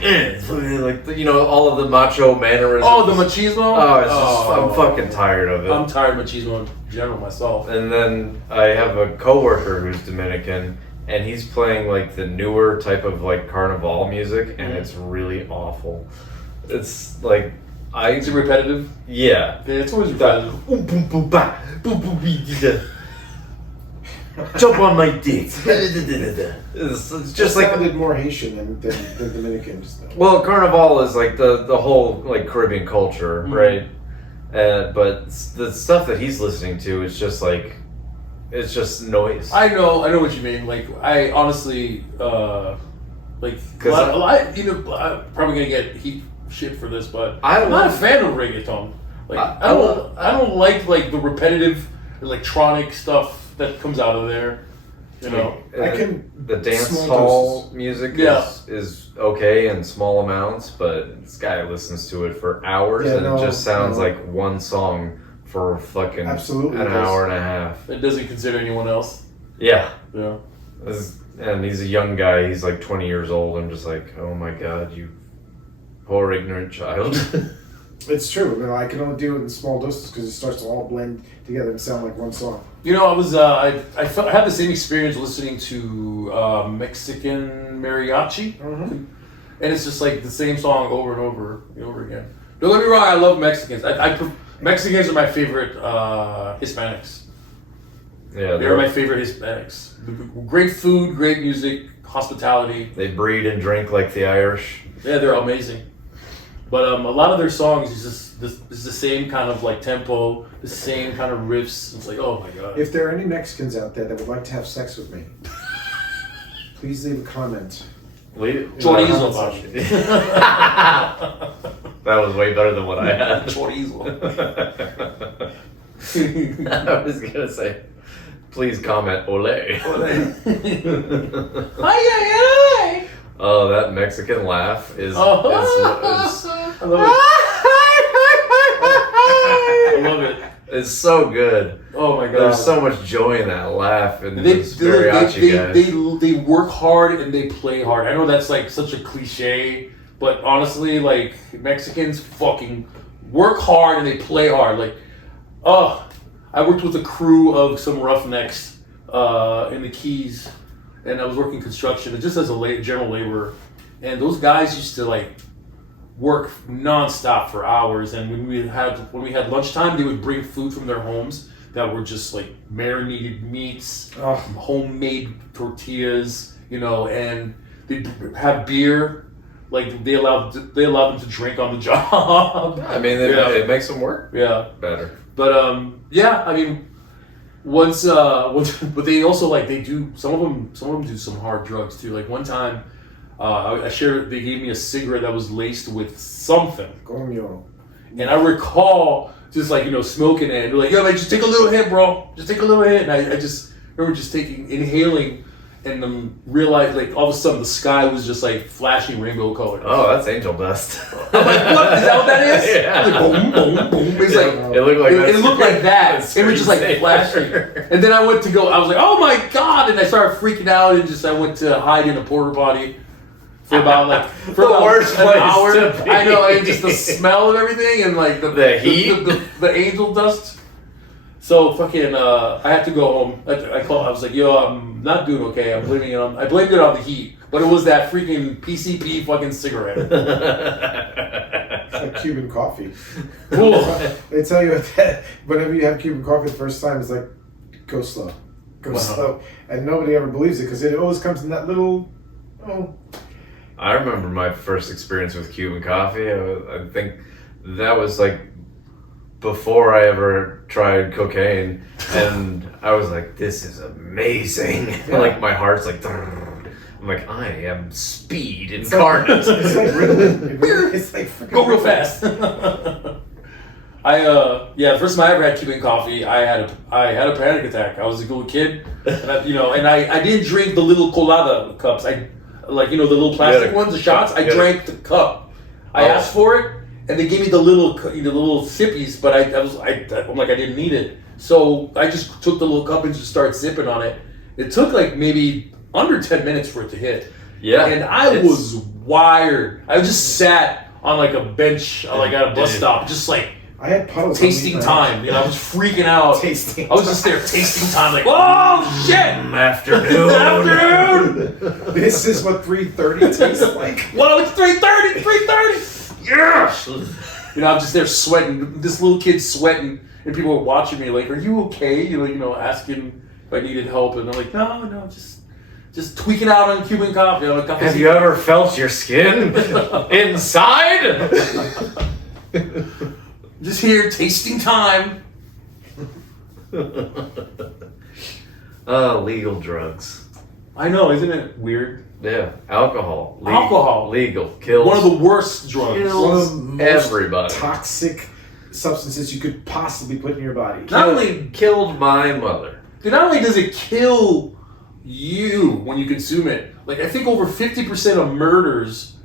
like, you know, all of the macho mannerisms. Oh, the machismo? Oh, it's just, I'm fucking tired of it. I'm tired of machismo in general myself. And then I have a coworker who's Dominican, and he's playing like the newer type of like carnival music, and it's really awful. It's like Is it repetitive? Yeah. Yeah, it's always repetitive. Jump on my dick. It's just like sounded more Haitian than Dominicans. Though. Well, carnival is like the whole like Caribbean culture, right? But the stuff that he's listening to is just like, it's just noise. I know what you mean. Like, I honestly, like, I'm probably gonna get shit for this, but I'm not a fan of reggaeton. Like, I don't like the repetitive electronic stuff that comes out of there. You know, the dance hall music is okay in small amounts, but this guy listens to it for hours, and it just sounds like one song for fucking an hour and a half. It doesn't consider anyone else. Yeah. Yeah. And he's a young guy. He's like 20 years old. I'm just like, oh my god, you poor ignorant child. It's true. I mean, I can only do it in small doses because it starts to all blend together and sound like one song. You know, I had the same experience listening to Mexican mariachi, and it's just like the same song over and over again. Don't get me wrong, I love Mexicans. Mexicans are my favorite Hispanics. Yeah, they're my favorite Hispanics. Great food, great music, hospitality. They breed and drink like the Irish. Yeah, they're amazing. But a lot of their songs is just the same kind of like tempo, the same kind of riffs. It's like, oh my god. If there are any Mexicans out there that would like to have sex with me, please leave a comment. Chorizo. That was way better than what I had. Chorizo. I was gonna say, please comment ole. Ay. Oh, that Mexican laugh is I love it. I love it. It's so good. Oh my god. There's so much joy in that laugh, and these mariachi guys. They work hard and they play hard. I know that's like such a cliche, but honestly, like, Mexicans fucking work hard and they play hard. Like, I worked with a crew of some roughnecks in the Keys, and I was working construction, just as a general laborer. And those guys used to like work nonstop for hours. And when we had lunchtime, they would bring food from their homes that were just like marinated meats, homemade tortillas, you know, and they'd have beer. Like, they allowed them to drink on the job. I mean, it makes them work better. But I mean, but they also they do, some of them do some hard drugs too. Like, one time, they gave me a cigarette that was laced with something. Coño. And I recall just smoking it, and they're like, yo, man, just take a little hit, bro. Just take a little hit. And I just remember just inhaling, and realized, like, all of a sudden the sky was just like flashing rainbow colors. Oh, that's angel dust. I'm like, what? Is that what that is? Yeah. Like, boom, boom, boom. It's it looked like it looked like that. It was just like screensaver. flashing. And then I went to go. I was like, oh my god! And I started freaking out, and I went to hide in a porta potty. for about worst an place hour. to be. I know, and just the smell of everything and like The heat? the angel dust. So fucking, I had to go home. I was like, yo, I'm not doing okay. I blamed it on the heat, but it was that freaking PCP fucking cigarette. It's like Cuban coffee. Cool. They tell you that whenever you have Cuban coffee the first time, it's like, go slow. Go slow. And nobody ever believes it because it always comes in that little, I remember my first experience with Cuban coffee. I think that was like before I ever tried cocaine, and I was like, "This is amazing!" Yeah. Like my heart's like, I'm like, I am speed incarnate. It's like Ritalin. It's like freaking Go real Ritalin. fast. The first time I ever had Cuban coffee, I had a panic attack. I was a little kid, and I didn't drink the little colada cups. The little plastic ones, the shots. I drank the cup. I asked for it, and they gave me the little sippies, but I'm like, I didn't need it. So I just took the little cup and just started sipping on it. It took like maybe under 10 minutes for it to hit. Yeah. And I was wired. I just sat on like a bench, like at a bus stop, just like I had puddles. tasting time. I was freaking out. Tasting. I was just there tasting time, like, oh shit! Afternoon. This is what 3:30 tastes like. Well, it's 3:30. 3:30. Yeah. I'm just there sweating. This little kid sweating, and people were watching me, like, "Are you okay?" Asking if I needed help, and I'm like, "No, just tweaking out on Cuban coffee." Have you ever felt your skin inside? Just here tasting time. Legal drugs. I know, isn't it weird? Yeah, alcohol. Alcohol. Legal. Kills. One of the worst drugs. One of the most Everybody. toxic substances you could possibly put in your body. Not only Killed my mother. does it kill you when you consume it, like I think over 50% of murders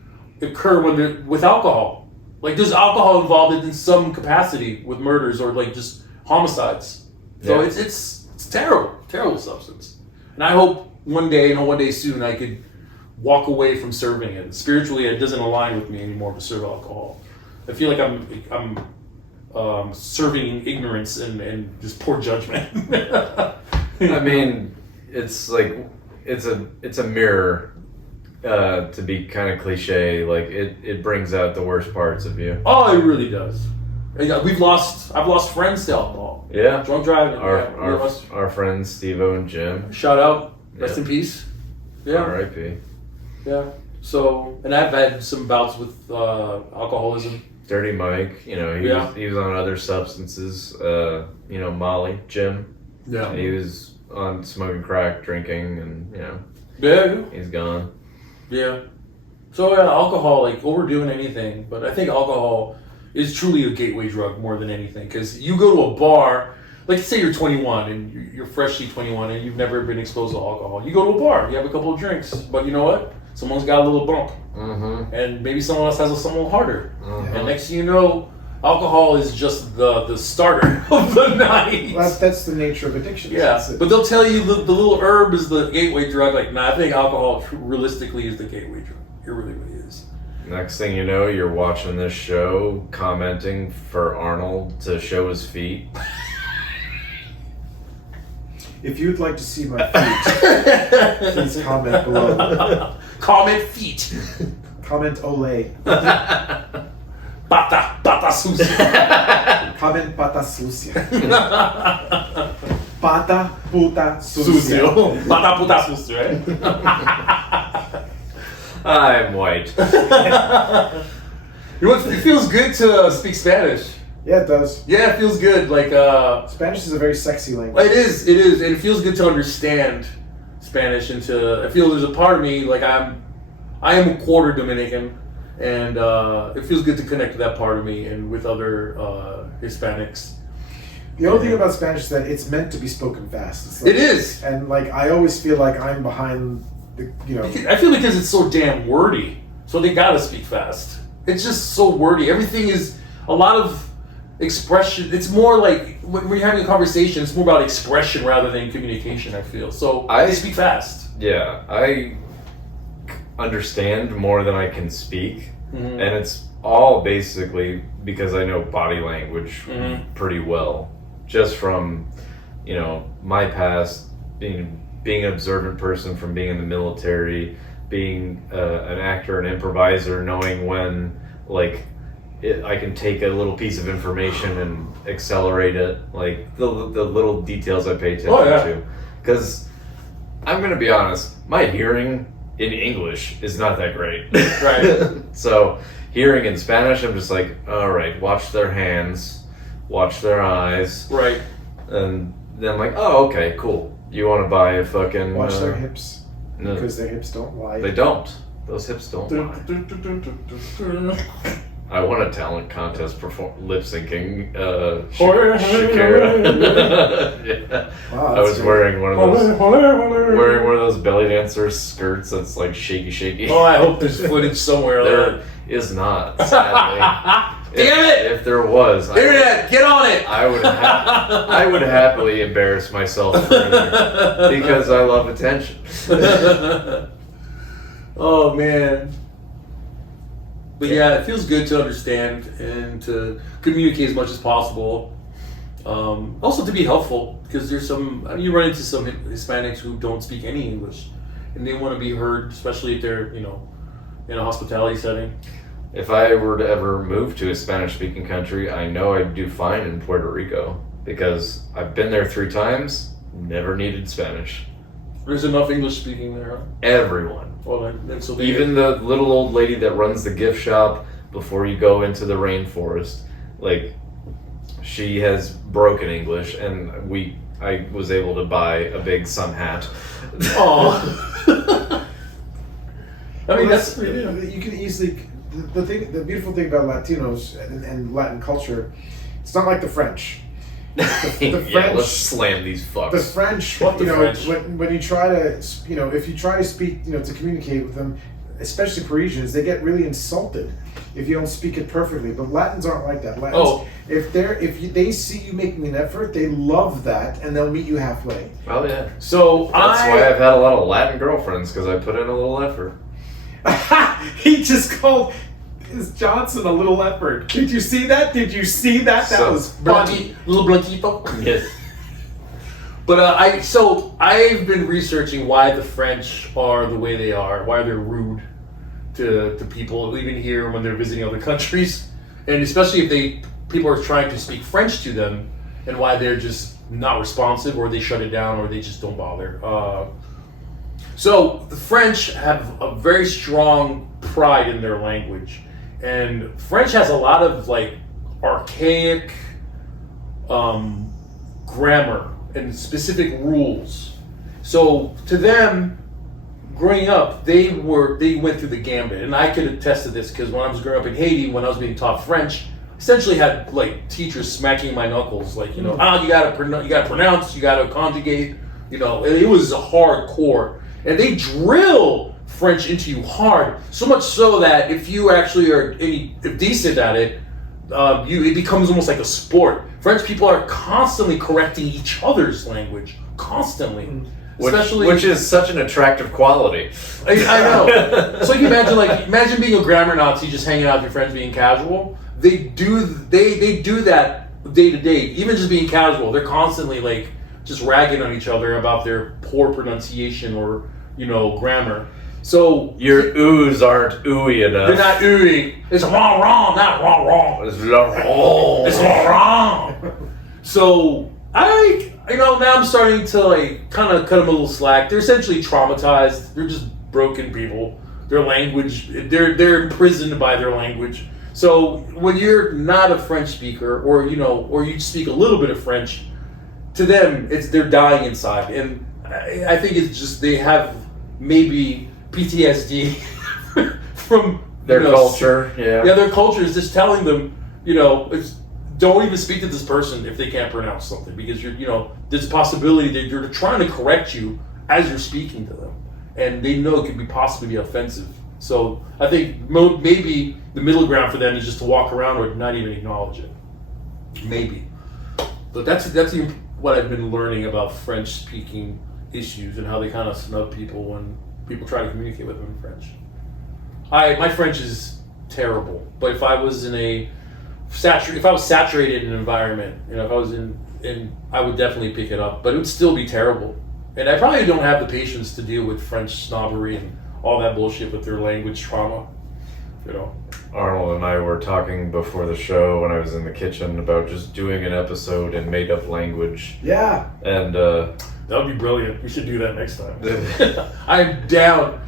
occur with alcohol. Like there's alcohol involved in some capacity with murders or like just homicides. So Yeah. it's terrible substance. And I hope one day soon I could walk away from serving it. Spiritually, it doesn't align with me anymore to serve alcohol. I feel like I'm serving ignorance and just poor judgment. I mean, it's like it's a mirror. To be kind of cliche, like it brings out the worst parts of you. Oh, it really does. I've lost friends to alcohol. Yeah. Drunk driving. Our friends Steve-O and Jim. Shout out. Rest in peace. Yeah. R.I.P. Yeah. So, and I've had some bouts with alcoholism. Dirty Mike, he was on other substances. Molly, Jim. Yeah. He was on smoking crack, drinking, and Yeah. he's gone. Yeah. So alcohol, like overdoing anything, but I think alcohol is truly a gateway drug more than anything. Because you go to a bar, like say you're 21 and you're freshly 21 and you've never been exposed to alcohol. You go to a bar, you have a couple of drinks, but you know what? Someone's got a little bump, and maybe someone else has something harder. And next thing you know, alcohol is just the starter of the night. Well, that's the nature of addiction. Yeah, but they'll tell you the little herb is the gateway drug. Like, I think alcohol realistically is the gateway drug. It really is. Next thing you know, you're watching this show, commenting for Arnold to show his feet. If you'd like to see my feet, please comment below. Comment feet. Comment ole. Pata sucia. Comment pata sucia. Pata puta sucia. Sucio. Pata puta sucia, right? I'm white. It feels good to speak Spanish. Yeah, it does. Yeah, it feels good. Like Spanish is a very sexy language. It is, and it feels good to understand Spanish. And I feel there's a part of me, like I am a quarter Dominican, and it feels good to connect to that part of me and with other Hispanics. The only thing about Spanish is that it's meant to be spoken fast. It's like, It is. And like I always feel like I'm behind the, I feel because it's so damn wordy, so they gotta speak fast. It's just so wordy. Everything is a lot of expression. It's more like when you're having a conversation, it's more about expression rather than communication, I feel. So they speak fast. Yeah, understand more than I can speak, Mm-hmm. and it's all basically because I know body language pretty well, just from my past, being an observant person from being in the military, being an actor, an improviser, knowing when I can take a little piece of information and accelerate it, like the little details I pay attention to. Because I'm going to be honest, my hearing in English is not that great. Right. So hearing in Spanish, I'm just like, all right, watch their hands, watch their eyes. Right. And then I'm like, oh, okay, cool. You want to buy a fucking... Watch their hips, no, because their hips don't lie. they don't. Those hips don't lie. I won a talent contest lip syncing Shakira. Yeah. Wow, I was great. wearing one of those belly dancer skirts that's like shaky. Oh, I hope there's footage somewhere of There that. is not, sadly. Damn it! If there was, Internet, get on it! I would happily embarrass myself further because I love attention. Oh man. But yeah, it feels good to understand and to communicate as much as possible. Also to be helpful, because there's you run into some Hispanics who don't speak any English, and they want to be heard, especially if they're in a hospitality setting. If I were to ever move to a Spanish-speaking country, I know I'd do fine in Puerto Rico because I've been there 3 times, never needed Spanish. There's enough English speaking there, huh? Everyone. Well, then so they Even the little old lady that runs the gift shop before you go into the rainforest, like, she has broken English, and I was able to buy a big sun hat. Aw. I mean, that's you can easily the beautiful thing about Latinos and Latin culture, it's not like the French. The Yeah, let's slam these fucks. The French, What the French? when you try to, if you try to speak, to communicate with them, especially Parisians, they get really insulted if you don't speak it perfectly. But Latins aren't like that. Latins, if they see you making an effort, they love that, and they'll meet you halfway. Oh yeah. so. That's why I've had a lot of Latin girlfriends, because I put in a little effort. He just called Johnson a little effort. Did you see that? That was Little blanquito. Yes. But I've been researching why the French are the way they are, why they're rude to people, even here when they're visiting other countries, and especially if people are trying to speak French to them, and why they're just not responsive, or they shut it down, or they just don't bother. So the French have a very strong pride in their language, and French has a lot of archaic grammar and specific rules. So to them, growing up, they went through the gambit, and I could attest to this because when I was growing up in Haiti, when I was being taught French, essentially had teachers smacking my knuckles, you gotta pronounce, you gotta conjugate, it was hardcore, and they drill French into you hard, so much so that if you actually are decent at it, it becomes almost like a sport. French people are constantly correcting each other's language, constantly. Which is such an attractive quality. I know. So you imagine being a grammar Nazi, just hanging out with your friends, being casual. They do that day to day, even just being casual. They're constantly just ragging on each other about their poor pronunciation or grammar. So your oohs aren't ooey enough. They're not oohing. It's wrong, not wrong. It's wrong. It's wrong. So now I'm starting to kind of cut them a little slack. They're essentially traumatized. They're just broken people. Their language, they're imprisoned by their language. So when you're not a French speaker, or you speak a little bit of French, to them they're dying inside, and I think it's just they have maybe PTSD from their culture. Yeah, their culture is just telling them, don't even speak to this person if they can't pronounce something, because there's a possibility that they're trying to correct you as you're speaking to them, and they know it could possibly be offensive. So I think maybe the middle ground for them is just to walk around or not even acknowledge it. Maybe, but that's what I've been learning about French speaking issues and how they kind of snub people when people try to communicate with them in French. My French is terrible, but if I was saturated in an environment, if I was in, I would definitely pick it up, but it would still be terrible. And I probably don't have the patience to deal with French snobbery and all that bullshit with their language trauma. Arnold and I were talking before the show when I was in the kitchen about just doing an episode in made-up language. Yeah. And that would be brilliant. We should do that next time. I'm down.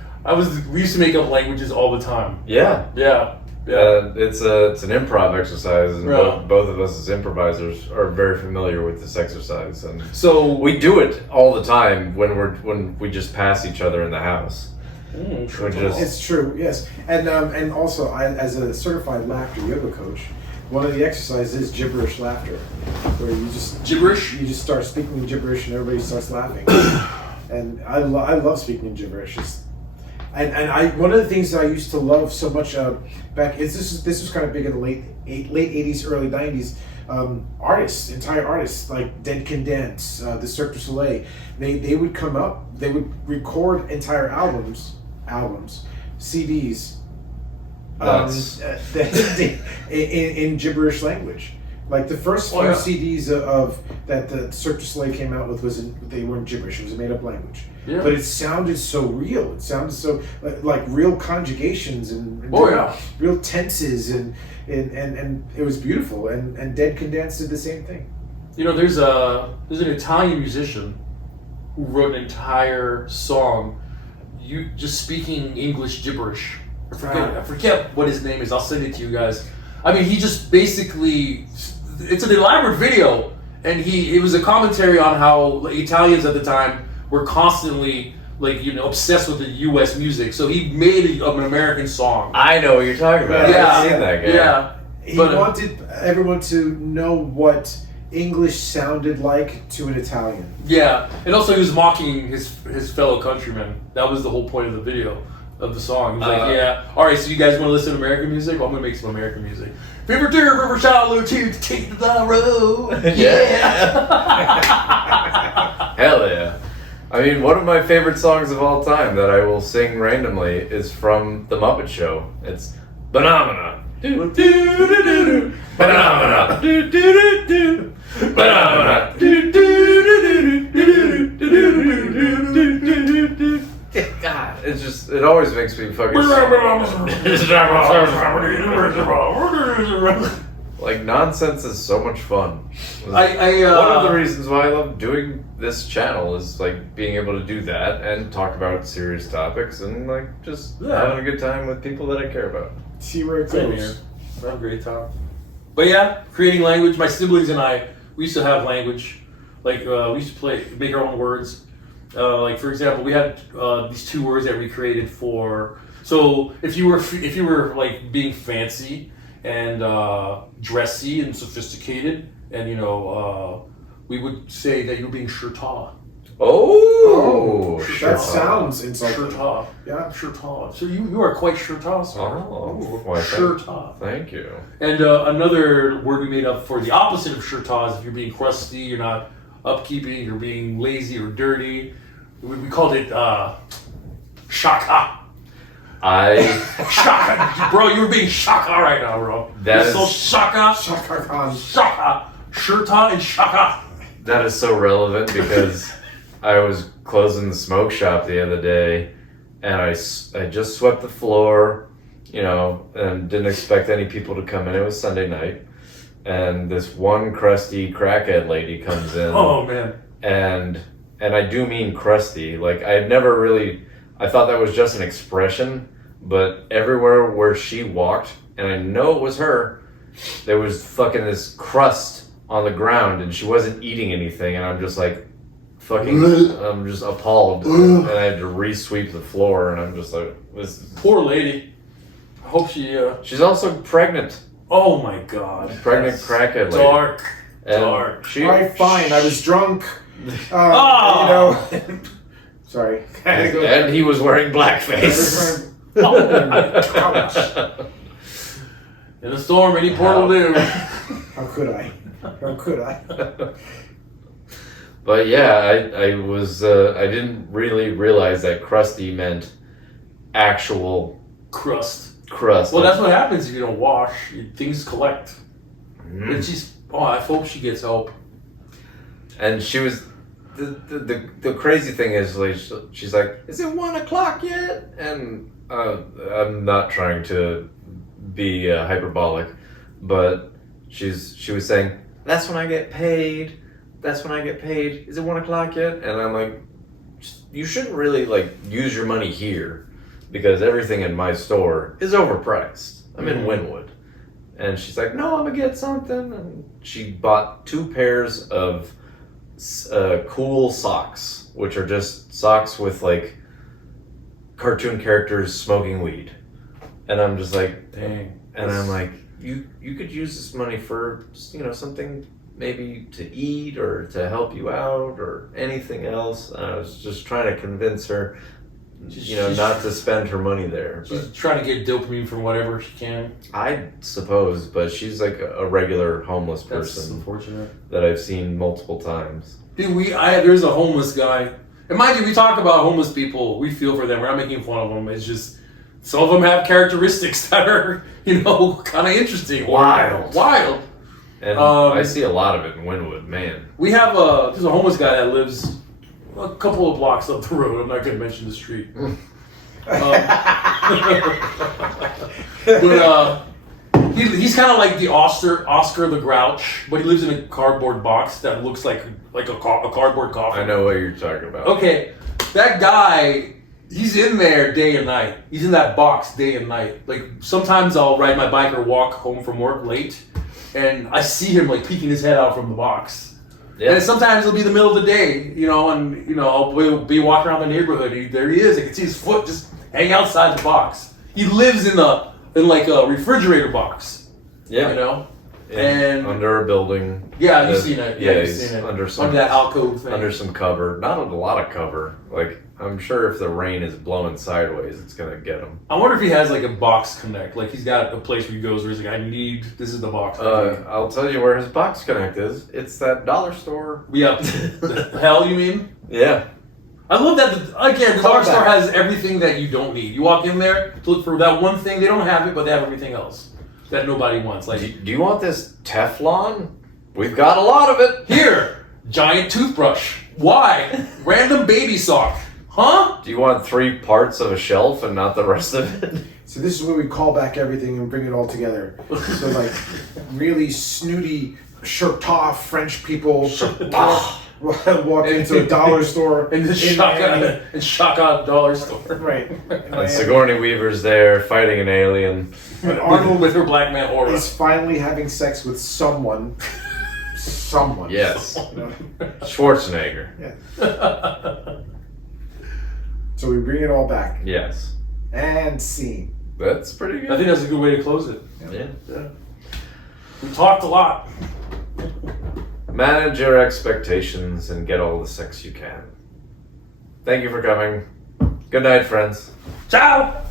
We used to make up languages all the time. Yeah. Yeah. It's an improv exercise, and both of us as improvisers are very familiar with this exercise, and so we do it all the time when we just pass each other in the house. It's true, yes, and also as a certified laughter yoga coach, one of the exercises is gibberish laughter, where you just start speaking gibberish and everybody starts laughing, and I love speaking gibberish. And one of the things that I used to love so much back this was kind of big in the late 80s, early 90s. Entire artists like Dead Can Dance, the Cirque du Soleil, they would come up, they would record entire albums, CDs, in gibberish language. Like the first few CDs of that the Cirque du Soleil came out with they weren't gibberish. It was a made up language. Yeah. But it sounded so real. It sounded so like real conjugations and real tenses and it was beautiful. And Dead Can Dance did the same thing. There's an Italian musician who wrote an entire song, just speaking English gibberish. I forget what his name is. I'll send it to you guys. I mean, he just basically, it's an elaborate video, and it was a commentary on how Italians at the time were constantly obsessed with the U.S. music. So he made an American song. I know what you're talking about. Yeah, I've seen that guy. Yeah, he wanted everyone to know what English sounded like to an Italian. Yeah, and also he was mocking his fellow countrymen. That was the whole point of the video. Of the song. He's all right, so you guys want to listen to American music? Well, I'm going to make some American music. River dear, river shallow, to take the road. Yeah. Hell yeah. I mean, one of my favorite songs of all time that I will sing randomly is from The Muppet Show. It's Phenomena. Phenomena. Phenomena. God, it always makes me fucking like, nonsense is so much fun. One of the reasons why I love doing this channel is like being able to do that and talk about serious topics and just having a good time with people that I care about. See where it goes. Have a great time. But yeah, creating language. My siblings and I, we used to have language. We used to make our own words. For example, we had these two words that we created for. So if you were like being fancy and dressy and sophisticated, and we would say that you're being shirta. Oh, that sounds insulting. Shirta. Yeah, shirta. So you are quite shirta, sir. Shirta. Thank you. And another word we made up for the opposite of shirta is if you're being crusty, you're not upkeeping, you're being lazy or dirty. We called it shaka. Shaka, bro, you were being shaka right now, bro. You're so shaka. Shaka. Shirta and shaka. That is so relevant because I was closing the smoke shop the other day, and I just swept the floor, and didn't expect any people to come in. It was Sunday night, and this one crusty crackhead lady comes in. Oh man. And I do mean crusty. Like, I thought that was just an expression, but everywhere where she walked, and I know it was her, there was fucking this crust on the ground, and she wasn't eating anything, and I'm just like, I'm just appalled, and I had to re-sweep the floor, and I'm just like, this is... Poor lady. I hope She's also pregnant. Oh my god. Pregnant crackhead lady. Dark. Alright, fine, I was drunk. Sorry. And he was wearing blackface. Oh my gosh. In a storm, any portal do. How could I? But yeah, I was I didn't really realize that crusty meant actual Crust. crust. Well, that's what happens if you don't wash. Things collect. Mm. And I hope she gets help. And she was the crazy thing is like she's like, is it 1 o'clock yet? And I'm not trying to be hyperbolic, but she was saying, that's when I get paid. That's when I get paid. Is it 1 o'clock yet? And I'm like, you shouldn't really like use your money here because everything in my store is overpriced. I'm in Wynwood. And she's like, no, I'm gonna get something. And she bought 2 pairs of cool socks, which are just socks with like cartoon characters smoking weed. And I'm just like, dang. And I'm like, you could use this money for, something maybe to eat or to help you out or anything else. And I was just trying to convince her, not to spend her money there. She's trying to get dopamine from whatever she can. I suppose, but she's like a regular homeless That's person unfortunate. that I've seen multiple times. Dude, there's a homeless guy. And mind you, we talk about homeless people. We feel for them. We're not making fun of them. It's just some of them have characteristics that are, kind of interesting. Wild. And I see a lot of it in Wynwood, man. We have there's a homeless guy that lives a couple of blocks up the road. I'm not going to mention the street. He's kind of like the Oscar the Grouch, but he lives in a cardboard box that looks like a cardboard coffin. I know what you're talking about. Okay, that guy, he's in there day and night. He's in that box day and night. Like, sometimes I'll ride my bike or walk home from work late, and I see him, like, peeking his head out from the box. Yeah. And sometimes it'll be the middle of the day, and, I'll be walking around the neighborhood. There he is. I can see his foot just hanging outside the box. He lives in like a refrigerator box. Yeah. And under a building. Yeah, you've seen it. Yeah, you've he's seen it. under that alcove thing. Under some cover. Not a lot of cover. Like, I'm sure if the rain is blowing sideways, it's gonna get him. I wonder if he has like a box connect. Like, he's got a place where he goes where he's like, this is the box. I'll tell you where his box connect is. It's that dollar store. Yeah. The hell, you mean? Yeah. I love that. The dollar store has everything that you don't need. You walk in there to look for that one thing. They don't have it, but they have everything else that nobody wants. Like, do you want this Teflon? We've got a lot of it. Here, giant toothbrush. Why? Random baby sock. Huh? Do you want 3 parts of a shelf and not the rest of it? So this is where we call back everything and bring it all together. So like really snooty, shirtoff French people walk into a dollar store and shock out dollar store. Right. And Sigourney Weaver's there fighting an alien. And Arnold with her black man aura is finally having sex with someone. Yes. Schwarzenegger. Yeah. So we bring it all back. Yes. And scene. That's pretty good. I think that's a good way to close it. Yeah. We talked a lot. Manage your expectations and get all the sex you can. Thank you for coming. Good night, friends. Ciao!